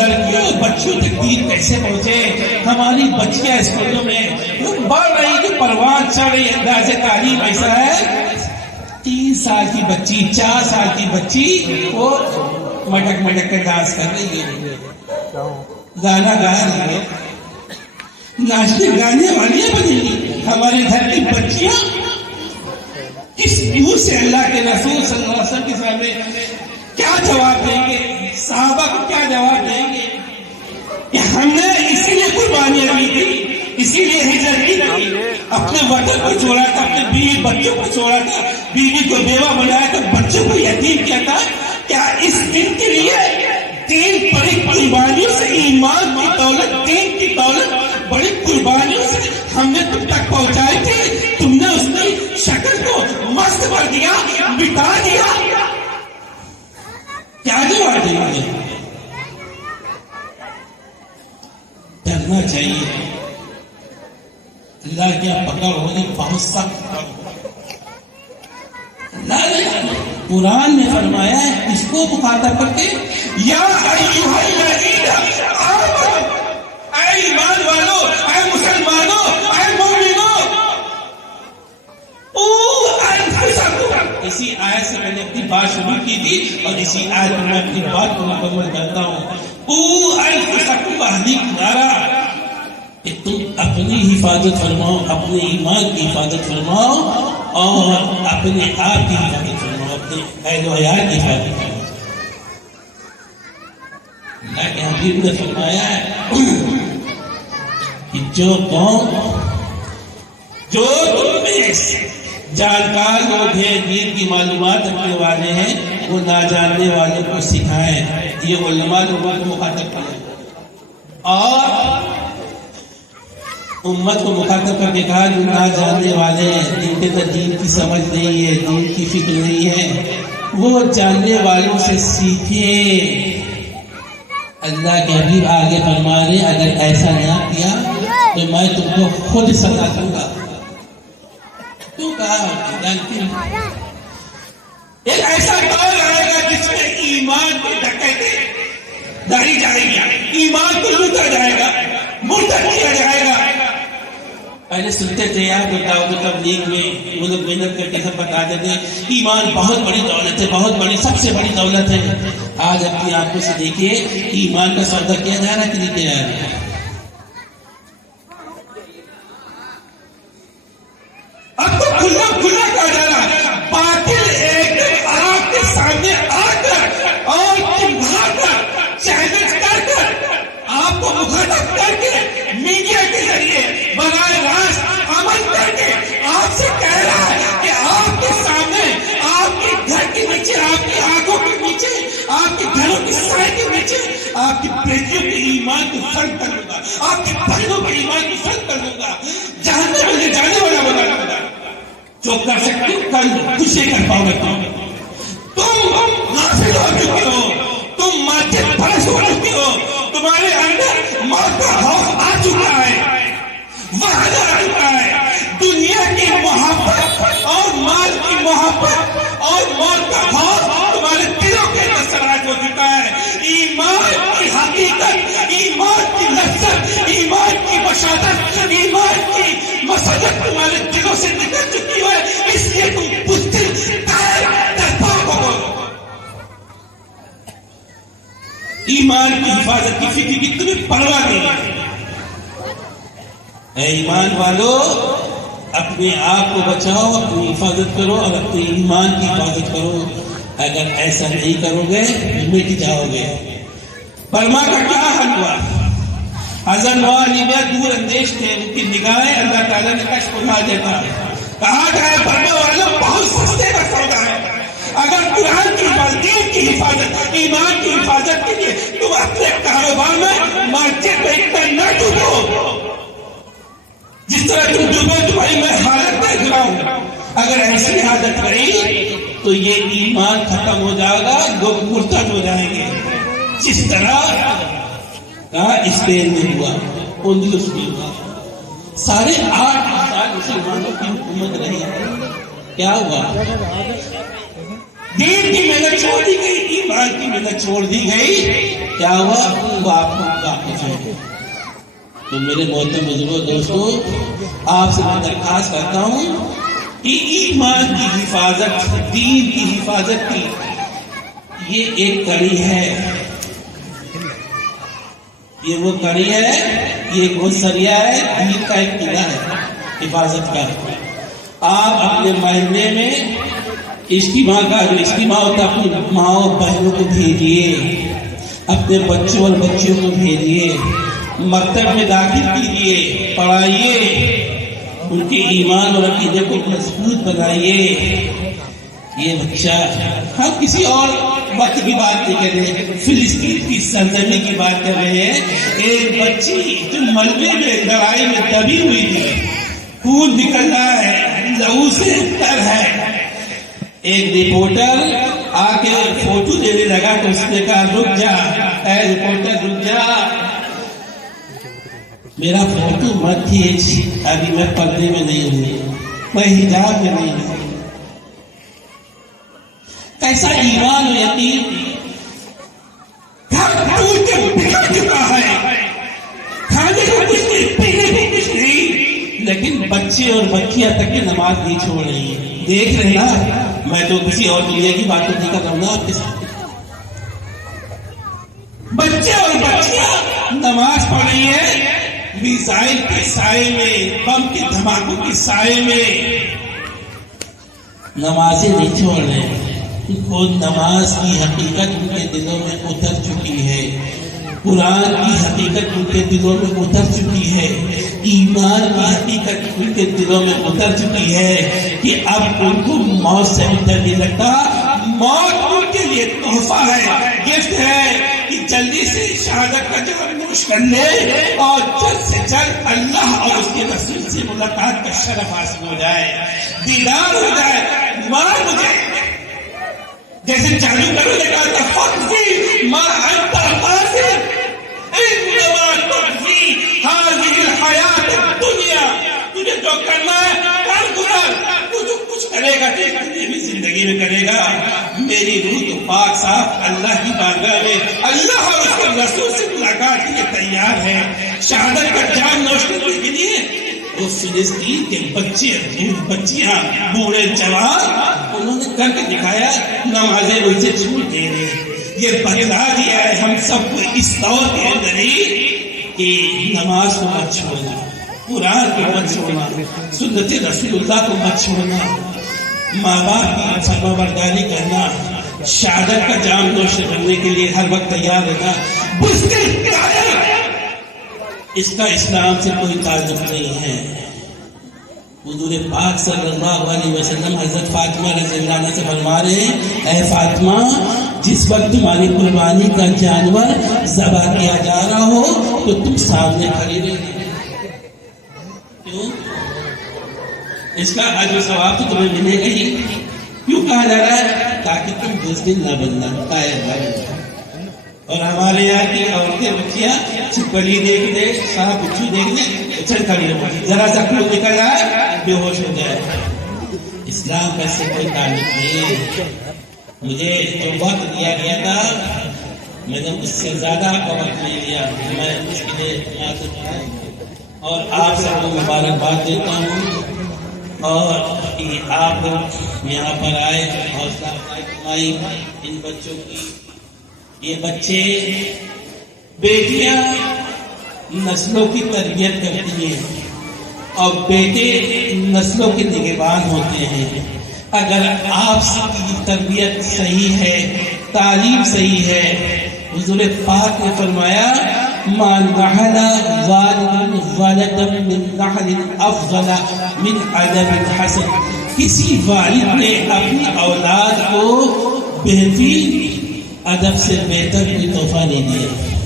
لڑکیوں بچوں تک دین کیسے پہنچے؟ ہماری بچیاں اسکولوں میں بڑھ رہی کہ پروان چڑھ رہی، انداز تعلیم ایسا ہے 3 سال کی بچی 4 سال کی بچی وہ مٹک مٹک کے ڈانس کر رہی ہے، گانا گا رہی ہے، ناچنے گانے والیاں بنی گی۔ ہمارے گھر کی بچیاں کس منہ سے اللہ کے رسول صلی اللہ علیہ وسلم کے سامنے کیا جواب دیں گے؟ صحابہ کو کیا جواب دیں گے کہ ہم نے اسی لیے قربانیاں دی تھی، اسی لیے ہجرت کی تھی، اپنے وطن کو چھوڑا تھا، اپنے بیوی بچوں کو چھوڑا تھا، بیوی کو بیوہ بنایا تھا، بچوں کو یتیم کیا تھا؟ کیا اس دن کے لیے 3 بڑی قربانیوں سے ایمان کی دولت، دین کی دولت بڑی قربانیوں سے ہم نے تم تک پہنچائی تھی، تم نے اس کی شکل کو مست کر دیا، بٹا دیا؟ کیا جواب دیں گے؟ ڈرنا چاہیے، اللہ کیا پکڑ ہوگی بہت سخت پکڑ ہوگی۔ اللہ نے قرآن میں فرمایا ہے اس کو مخاطب کر کے یا ایھا الذین آمنوا، اے ایمان والو، اے مسلمانوں، اے مومنوں، اسی آیت سے میں نے اپنی بات شروع کی تھی اور اسی آیت میں اپنی بات کو مکمل کرتا ہوں۔ انفسکم واہلیکم نارا، کہ تم اپنی حفاظت فرماؤ، اپنے ایمان کی حفاظت فرماؤ اور اپنے آپ کی حفاظت فرماؤ، اپنے عہد و حیات کی حفاظت فرماؤ۔ اللہ کے حبیب نے فرمایا ہے کہ جو قوم، جو تم میں جانکار لوگ ہیں، دین کی معلومات رکھنے والے ہیں، وہ ناجاننے والوں کو سکھائیں۔ یہ علماء لوگوں کو مخاطب کریں اور امت کو مخاطب کر کے کہا جو نہ جاننے والے ہیں، جن کے اندر دین کی سمجھ نہیں ہے، دین کی فکر نہیں ہے، وہ جاننے والوں سے سیکھیں۔ اللہ کے حبیب آگے فرما رہے اگر ایسا نہ کیا تو میں تم کو خود سزا دوں گا۔ کیوں کہا؟ ایک ایسا دور آئے گا جس میں ایمان کی ڈکیتیں داری جائے گی، ایمان کو لوٹا جائے گا، مرتد کیا جائے گا۔ پہلے سنتے تھے یار دعوت تبلیغ میں وہ لوگ محنت کر کے سب بتاتے تھے ایمان بہت بڑی دولت ہے، بہت بڑی، سب سے بڑی دولت ہے۔ آج اپنی آنکھوں سے دیکھیے ایمان کا سودا کیا جا رہا ہے کہ نہیں کیا جا رہا ہے؟ اب تو کھلا کھلا کہا جا رہا ہے، باطل ایک دن آپ کے سامنے آ کر اور چمھا کر چیلنج کر کر آپ کو مخاطب کر کے میڈیا کے ذریعے براہ راست عمل کر کے آپ سے کہہ رہا ہے کہ آپ کے سامنے، آپ کے گھر کے نیچے، آپ کی آنکھوں کے نیچے، آپ کے گھروں کی سائے کے نیچے آپ کی بیٹیوں کے ایمان کو فرق کر دوں گا، آپ کے بہنوں کے ایمان کو فرق کر دوں گا، جہنم میں لے جانے والا بنا دوں گا۔ جو کر سکتے ہو کر لو، کچھ نہیں کر پاؤ گے تم غافل ہو چکے ہو، تم ماتھے پرست ہو چکے ہو، تمہارے اندر موت کا خوف آ چکا ہے، وعدہ آ چکا ہے، دنیا کی محبت اور مال کی محبت اور موت کا خوف تمہارے دلوں کے اندر سرایت ہو چکا ہے۔ ایمان کی حقیقت، ایمان کی لذت، ایمان کی بشارت، ایمان کی مسجد تمہارے دلوں سے نکل چکی ہے، اس لیے تم بزدل درپاک ہو۔ ایمان کی حفاظت کی فکر کی تمہیں پرواہ نہیں۔ اے ایمان والو، اپنے آپ کو بچاؤ، اپنی حفاظت کرو اور اپنے ایمان کی حفاظت کرو۔ اگر ایسا نہیں کرو گے مٹ جاؤ گے۔ برما کا کیا حل ہوا؟ حضرت نوح علیہ دور اندیش تھے، ان کی نگاہیں اللہ تعالیٰ نے کشف اٹھا دیتا ہے۔ کہا گیا برما والوں بہت سستے کا سودا ہے، اگر قرآن کی حفاظت، کی حفاظت، ایمان کی حفاظت کے لیے تم اپنے کاروبار میں مارکیٹ میں اتنا نہ ڈوبو جس طرح تم ڈوبے تمہاری میں حالت دیکھ رہا ہوں۔ اگر ایسی عادت رہی تو یہ ایمان ختم ہو جائے گا، لوگ مرتد ہو جائیں گے، جس طرح کہا اسپین میں ہوا، اندلس میں ہوا، 8.5 سال مسلمانوں کی حکومت رہی۔ کیا ہوا؟ دین کی محنت چھوڑ دی گئی، ایمان کی محنت چھوڑ دی گئی، کیا ہوا؟ وہ آپ کو واپس ہو گئے۔ تو میرے محترم بزرگوں دوستوں، آپ سے میں درخواست کرتا ہوں کہ ایمان کی حفاظت، دین کی حفاظت کی یہ ایک کڑی ہے، یہ وہ کڑی ہے، یہ ایک وہ سریا ہے، دین کا ایک قلعہ ہے حفاظت کا۔ آپ اپنے محلے میں اجتماع کا جو اجتماع ہوتا ہے اپنی ماں اور بہنوں کو بھیجیے، اپنے بچوں اور بچیوں کو بھیجیے، مکتب میں داخل کیجیے، پڑھائیے، ان کے ایمان اور عقیدے کو مضبوط بنائیے۔ یہ بچہ، ہم کسی اور وقت کی بات نہیں کر رہے، فلسطین کی سرزمین کی بات کر رہے ہیں۔ ایک بچی جو ملبے میں لڑائی میں دبی ہوئی تھی، خون نکل رہا ہے، لہو سے تر ہے، ایک رپورٹر آ کے فوٹو دینے لگا تو اس نے کہا رک جا، اے رپورٹر رک جا، میرا فوٹو مت کھینچ، ابھی میں پردے میں نہیں ہوں، میں حجاب میں نہیں ہوں۔ کیسا ایمان و یقین، گھر ٹوٹ کے بکھر چکا ہے، کھانے کو کچھ نہیں، پینے کو کچھ نہیں، لیکن بچے اور بچیاں تک کی نماز نہیں چھوڑ رہی ہے۔ دیکھ رہے نا، میں تو کسی اور دنیا کی باتیں نہیں کر رہا ہوں نا آپ کے ساتھ۔ بچے اور بچیاں نماز پڑھ رہی ہے، میزائل کے سائے میں، بم کے دھماکوں کے سائے میں نمازیں نہیں چھوڑ رہے ہیں۔ وہ نماز کی حقیقت ان کے دلوں میں اتر چکی ہے، قرآن کی حقیقت ان کے دلوں میں اتر چکی ہے، ایمان کی حقیقت ان کے دلوں میں اتر چکی ہے کہ اب ان کو موت سے بھی ڈر نہیں لگتا۔ موت ان کے لیے تحفہ ہے، گفٹ ہے کہ جلدی سے شہادت کا جام نوش کر لے اور جلد سے جلد اللہ اور اس کے رسول سے ملاقات کا شرف حاصل ہو جائے، دیدار ہو جائے، مار ہو جائے۔ جیسے چالو کرو نے کہا تھا فقضی ما انت قاضی انما تقضی هذه الحیات الدنیا، تجھے جو کرنا ہے کر گزر، تو جو کچھ کرے گا یہ بھی زندگی میں کرے گا۔ میری روح تو پاک صاف اللہ کی بارگاہ میں اللہ اور اس کے رسول سے ملاقات کے لیے تیار ہے، شہادت کا جام نوش کرنے کے لیے۔ وہ فلسطین کے بچے، بچیاں، بوڑھے جوان، انہوں نے کر کے دکھایا، نمازیں ان سے چھوٹ دے رہے۔ یہ بتلا دیا ہے ہم سب کو اس دور کے اندر ہی کہ نماز کو مت چھوڑنا، قرآن کو مت چھوڑنا، سنت رسول اللہ کو مت چھوڑنا، ماں باپ کی فرما برداری کرنا، شہادت کا جام نوش کرنے کے لیے ہر وقت تیار رہنا۔ بزدل اس کا اسلام سے کوئی تعلق نہیں ہے۔ حضور پاک صلی اللہ علیہ وسلم حضرت فاطمہ رضی اللہ عنہا سے فرما رہے ہیں، اے فاطمہ، جس وقت تمہاری قربانی کا جانور ذبح کیا جا رہا ہو تو تم سامنے کھڑی رہی۔ کیوں؟ اس کا اجر و ثواب تو تمہیں ملے گا ہی۔ کیوں کہا جا رہا ہے؟ تاکہ تم بزدل نہ بننا، قائل نہ بننا۔ اور ہمارے یہاں کی عورتیں بچیاں چھپکلی دیکھ دے، سانپ بچھو دیکھ دے، اچھل کھڑی رہے، ذرا سا خون نکل جائے بے ہوش ہو جائے۔ اسلام کا اس سے کوئی تعلق نہیں۔ مجھے جو وقت دیا گیا تھا میں نے اس سے زیادہ وقت نہیں لیا، میں اس کے لیے اور آپ سب کو مبارکباد دیتا ہوں۔ اور آپ لوگ یہاں پر آئے، حوصلہ افزائی فرمائی ان بچوں کی۔ یہ بچے، بیٹیاں نسلوں کی تربیت کرتی ہیں اور بیٹے نسلوں کے نگہبان ہوتے ہیں۔ اگر آپ کی تربیت صحیح ہے، تعلیم صحیح ہے، حضور پاک نے فرمایا ما نحل والد ولدا من نحل افضل من ادب حسن، کسی والد نے اپنی اولاد کو بہترین ادب سے بہتر کوئی تحفہ نہیں دیا۔